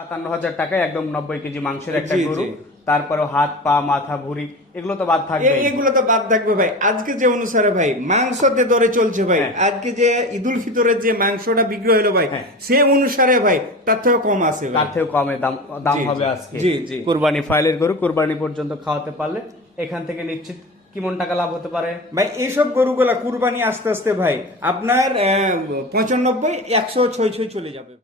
সাতান্ন হাজার টাকায় একদম নব্বই কেজি মাংসের একটা গরু। তারপরে হাত পা মাথা ভুড়ি এগুলো তো বাদ থাকবে এগুলো তো বাদ থাকবে ভাই। আজকে যে অনুসারে ভাই মাংসতে দরে চলছে ভাই। হ্যাঁ। আজকে যে ঈদুল ফিতরের যে মাংসটা বিক্রি হলো ভাই হ্যাঁ। সে অনুসারে ভাই তার থেকে কম আছে তার কমে দাম দাম হবে আজকে। কুরবানি ফাইলের গরু কুরবানি পর্যন্ত খাওয়াতে পারলে এখান থেকে নিশ্চিত কিমন টাকা লাভ হতে পারে? ভাই এইসব গরুগুলা কুরবানি আস্তে আস্তে ভাই আপনার পঁচানব্বই একশো ছয় ছয় চলে যাবে।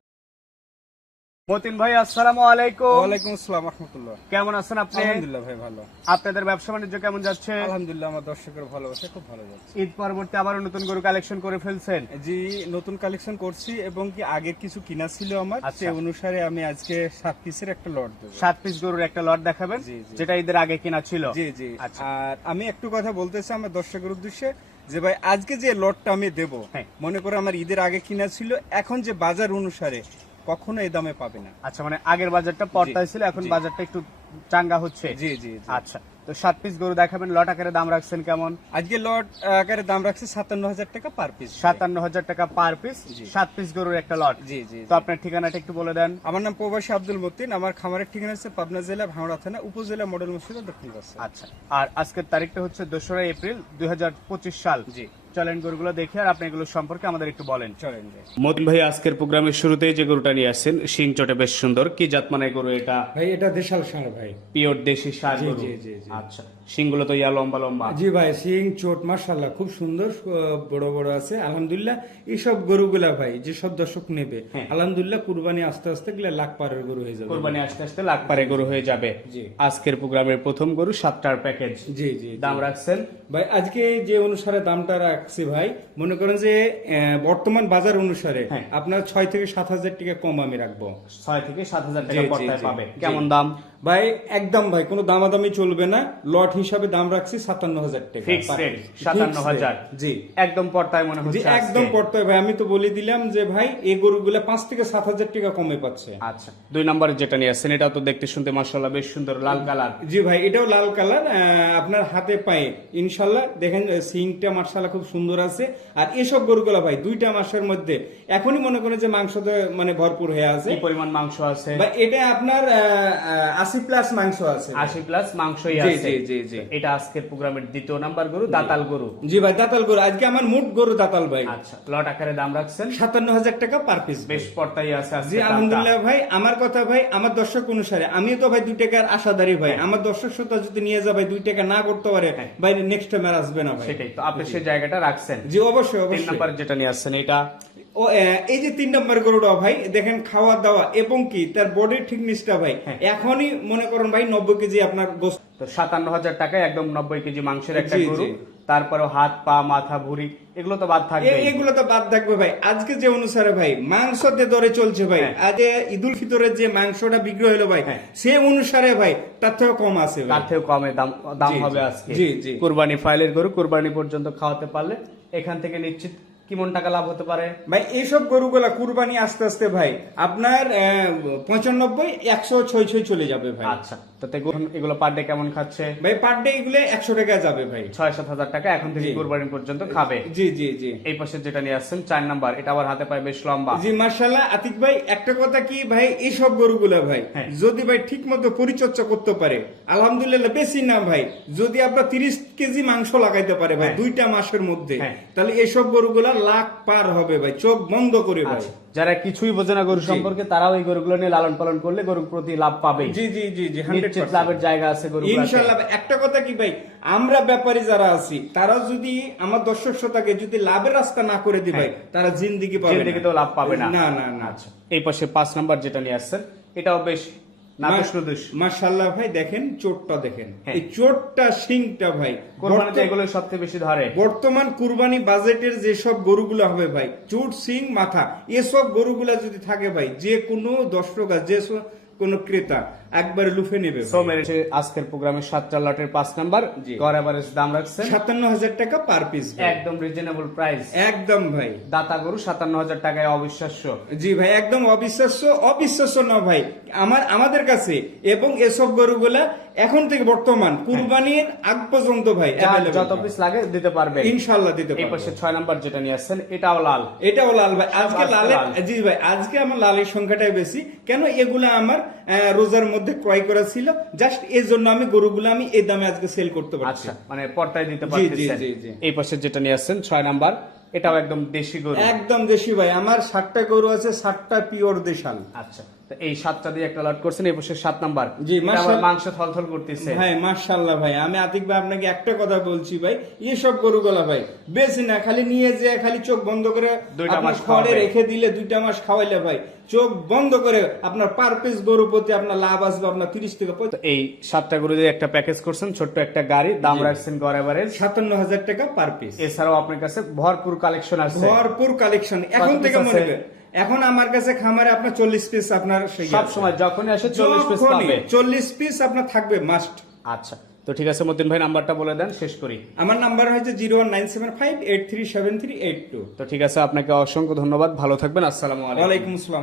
মতিন ভাই আসসালামু আলাইকুম। ওয়ালাইকুম আসসালাম রহমতুল্লাহ। কেমন আছেন আপনি? আলহামদুলিল্লাহ ভাই ভালো। আপনাদের ব্যবসা বাণিজ্য কেমন যাচ্ছে? আলহামদুলিল্লাহ আমার দর্শকের ভালোবাসা খুব ভালো যাচ্ছে। ঈদ পরবর্তী আবারও নতুন গরু কালেকশন করে ফেলছেন? জি নতুন কালেকশন করছি এবং কি আগের কিছু কিনা ছিল আমার আচ্ছা। অনুসারে আমি আজকে সাত পিসের একটা লট দেবো। সাত পিস গরুর একটা লট দেখাবেন। যেটা ঈদের আগে কিনা ছিল। জি জি। আচ্ছা। আর আমি একটু কথা বলতে চাই আমার দর্শকের উদ্দেশ্যে যে ভাই আজকে যে লটটা আমি দেব হ্যাঁ। মনে করো আমার ঈদের আগে কিনা ছিল এখন যে বাজার অনুসারে কখনো এই দামে পাবে না। আচ্ছা মানে আগের বাজারটা পর্দায় ছিল এখন বাজারটা একটু চাঙ্গা হচ্ছে। জি জি। আচ্ছা তো সাত পিস গরু দেখাবেন লট আকারে দাম রাখছেন কেমন? আজকে লট আকারে দাম রাখছে সাতান্ন হাজার টাকা পার পিস সাতান্ন হাজার টাকা পার পিস সাত পিস গরুর একটা লট। জি জি তো আপনার ঠিকানাটা একটু বলে দেন। আমার নাম প্রবাসী আব্দুল মতিন আমার খামারের ঠিকানা হচ্ছে পাবনা জেলা ভাঙড়া থানা উপজেলা মডেল মসজিদ দক্ষিণ আচ্ছা আর আজকের তারিখটা হচ্ছে দোসরা এপ্রিল দুই হাজার পঁচিশ সাল। জি। চলেন গরুগুলো দেখে আর আপনি এগুলো সম্পর্কে আমাদের একটু বলেন। চলেন মতিন ভাই আজকের প্রোগ্রামের শুরুতেই যে গরুটা নিয়ে আসছেন শিং চটে বেশ সুন্দর। কি জাত মানে গরু এটা? ভাই এটা দেশাল সার ভাই। পিওর দেশি সার জি, গরু। জি, জি, জি। আচ্ছা। শিংগুলো তো ইয়া লম্বা লম্বা। জি ভাই সিং চোট মার্শাল্লাহ খুব সুন্দর বড় বড় আছে। আলহামদুলিল্লাহ এইসব গরুগুলা ভাই দর্শক নেবে হ্যাঁ। আলহামদুলিল্লাহ কুরবানি আস্তে আস্তে গেলে লাখ পারের গরু হয়ে যাবে। কোরবানি আস্তে আস্তে লাখ পারে গরু হয়ে যাবে। জি। আজকের প্রোগ্রামের প্রথম গরু সাতটার প্যাকেজ। জি জি। দাম রাখছেন? ভাই আজকে যে অনুসারে দামটা রাখছি ভাই মনে করেন যে বর্তমান বাজার অনুসারে হ্যাঁ। আপনার ছয় থেকে সাত হাজার টাকা কম আমি রাখব। ছয় থেকে সাত হাজার টাকা পাবে। কেমন দাম? ভাই একদম ভাই কোনো দামাদামি চলবে না লট হিসাবে দাম রাখছি সাতান্ন হাজার টাকা Fixed Per rate, piece। 57,000 Fixed rate, জি। একদম পর্দায় মনে হচ্ছে একদম আজকে। ভাই আমি তো বলে দিলাম যে ভাই এই গরুগুলা পাঁচ থেকে সাত হাজার টাকা কমে পাচ্ছে। আচ্ছা দুই নম্বরে যেটা নিয়ে আসছেন এটাও তো দেখতে শুনতে মাসাল্লাহ বেশ সুন্দর লাল কালার। জি ভাই এটাও লাল কালার আপনার হাতে পায়ে। ইনশাল্লাহ দেখেন সিংটা মার্শাল্লাহ খুব সুন্দর আছে। আর এসব গরুগুলা ভাই দুইটা মাসের মধ্যে এখনই মনে করেন যে মাংসতে মানে ভরপুর হয়ে আছে। পরিমাণ মাংস আছে? ভাই এটা আপনার আশি প্লাস মাংস আছে। আশি প্লাস মাংসই আছে। জি, জি। এটা আজকের প্রোগ্রামের দ্বিতীয় নাম্বার গরু দাতাল গরু। জি ভাই দাতাল গরু। আজকে আমার মোট গরু দাতাল ভাই। আচ্ছা লট আকারে দাম রাখছেন? সাতান্ন হাজার টাকা পার পিস বেশ আছে জি আলহামদুলিল্লাহ ভাই আমার কথা ভাই আমার দর্শক অনুসারে। আমিও তো ভাই দুই টাকার আশাদারি ভাই। আমার দর্শক শ্রোতা যদি নিয়ে ভাই দুই টাকা না করতে পারে হ্যাঁ। ভাই নেক্সট টাইম আর আসবে না ভাই। সেটাই তো আপনি সেই জায়গাটা রাখছেন। জি অবশ্যই তিন নাম্বার যেটা নিয়ে আসছেন এটা? ও এই যে তিন নম্বর গরুটা ভাই দেখেন খাওয়া দাওয়া এবং কি তার বডির ঠিকনিসটা ভাই হ্যাঁ। এখনই মনে করেন ভাই নব্বই কেজি আপনার গোস্ত তো সাতান্ন হাজার টাকায় একদম নব্বই কেজি মাংসের একটা গরু। তারপরে হাত পা মাথা ভুড়ি এগুলো তো বাদ থাকবে এগুলো তো বাদ থাকবে ভাই। আজকে যে অনুসারে ভাই মাংসতে দরে চলছে ভাই। হ্যাঁ। আজ ঈদুল ফিতরের যে মাংসটা বিক্রি হলো ভাই হ্যাঁ। সে অনুসারে ভাই তার থেকে কম আছে তার থেকেও কমে দাম দাম হবে আজকে। জি, জি। কুরবানি ফাইলের গরু কুরবানি পর্যন্ত খাওয়াতে পারলে এখান থেকে নিশ্চিত কিমন টাকা লাভ হতে পারে? ভাই এইসব গরুগুলা কুরবানি আস্তে আস্তে ভাই আপনার পঁচানব্বই একশো ছয় ছয় চলে যাবে ভাই। আচ্ছা। তাতে গরু- এগুলো পার ডে কেমন খাচ্ছে? ভাই পার ডে এগুলো একশো টাকা যাবে ভাই। ছয় সাত হাজার টাকা এখন থেকে কুরবানি পর্যন্ত খাবে। জি জি জি। এই পাশে যেটা নিয়ে আসছেন চার নাম্বার এটা আবার হাতে পায় বেশ লম্বা। জি মার্শাল্লাহ আতিক ভাই একটা কথা কি ভাই এইসব গরুগুলা ভাই হ্যাঁ। যদি ভাই ঠিক মতো পরিচর্যা করতে পারে আলহামদুলিল্লাহ বেশি না ভাই যদি আপনার তিরিশ কেজি মাংস লাগাইতে পারে ভাই হ্যাঁ। দুইটা মাসের মধ্যে হ্যাঁ। তাহলে এইসব গরুগুলা লাখ পার হবে ভাই চোখ বন্ধ করে ভাই। আচ্ছা। যারা কিছুই বোঝে না গরু সম্পর্কে তারাও এই গরুগুলো নিয়ে লালন পালন করলে গরুর প্রতি লাভ পাবে। জি জি জি জি নিশ্চিত লাভের জায়গা আছে গরু একটা কথা কি ভাই আমরা ব্যাপারী যারা আছি তারা যদি আমার দর্শক শ্রোতাকে যদি লাভের রাস্তা না করে দিবে ভাই তারা জিন্দিগি পাবে জিন্দেগি তো লাভ পাবে না। না না। আচ্ছা এই পাশে পাঁচ নাম্বার যেটা নিয়ে আসছেন এটাও বেশ মাশাল্লাহ ভাই দেখেন চোটটা দেখেন। হ্যাঁ। এই চোটটা সিংটা ভাই এগুলো সবচেয়ে বেশি ধরে। বর্তমান কুরবানি বাজেটের যেসব গরুগুলো হবে ভাই চোট সিং মাথা এসব গরুগুলা যদি থাকে ভাই যে কোনো দর্শক যে কোনো ক্রেতা একবারে লুফে নেবে। সোমের এসে আজকের প্রোগ্রামের সাতটা লটের পাঁচ নাম্বার। গড় এভারেজ দাম রাখছেন। সাতান্ন হাজার টাকা পার পিস একদম রিজনেবল প্রাইস একদম ভাই। দাতা গরু সাতান্ন হাজার টাকায় অবিশ্বাস্য। জি ভাই একদম অবিশ্বাস্য অবিশ্বাস্য না ভাই। আমার আমাদের কাছে এবং এসব গরুগুলা এখন থেকে বর্তমান কুরবানির আগ পর্যন্ত ভাই যত পিস লাগে দিতে পারবে। ইনশাল্লাহ দিতে এই পারব। পাশে ছয় নাম্বার যেটা নিয়ে আসছেন এটাও লাল। এটাও লাল ভাই। আজকে লালের লাল। জি ভাই আজকে আমার লালের সংখ্যাটাই বেশি। কেন এগুলা আমার রোজার মধ্যে ক্রয় করা ছিল। জাস্ট এই জন্য আমি গরুগুলো আমি এই দামে আজকে সেল করতে পারছি। আচ্ছা মানে পর্দায় দিতে পারছি জি, জি। এই পাশে যেটা নিয়ে আসছেন ছয় নাম্বার এটাও একদম দেশি গরু। একদম দেশি ভাই। আমার ষাটটা গরু আছে ষাটটা পিওর দেশাল। আচ্ছা। তো এই সাতটা দিয়ে একটা লট করছেন এই পাশে সাত নাম্বার। জি, মাশাআল্লাহ। মাংস থলথল করতেছে। ভাই মার্শাল্লাহ ভাই আমি আতিক ভাই আপনাকে একটা কথা বলছি ভাই এসব গরুগুলা ভাই বেশি না খালি নিয়ে যে খালি চোখ বন্ধ করে দুইটা আপনার মাস খড়ে রেখে দিলে দুইটা মাস খাওয়াইলে ভাই চোখ বন্ধ করে আপনার পার পিস গরু প্রতি আপনার লাভ আসবে আপনার তিরিশ থেকে এই সাতটা গরু দিয়ে একটা প্যাকেজ করছেন ছোট্ট একটা গাড়ি দাম রাখছেন গড় এভারেজ সাতান্ন হাজার টাকা পার পিস এছাড়াও আপনার কাছে ভরপুর কালেকশন আছে। ভরপুর কালেকশন এখন থেকে মনে এখন আমার কাছে খামারে আপনার চল্লিশ পিস আপনার সব সময় যখনই আসে চল্লিশ পিস পাবে। চল্লিশ পিস আপনার থাকবে মাস্ট আচ্ছা তো ঠিক আছে মতিন ভাই নাম্বারটা বলে দেন শেষ করি। আমার নাম্বার হয়েছে zero one nine seven five eight three seven three eight two তো ঠিক আছে আপনাকে অসংখ্য ধন্যবাদ ভালো থাকবেন আসসালামু আলাইকুম। আসসালাম।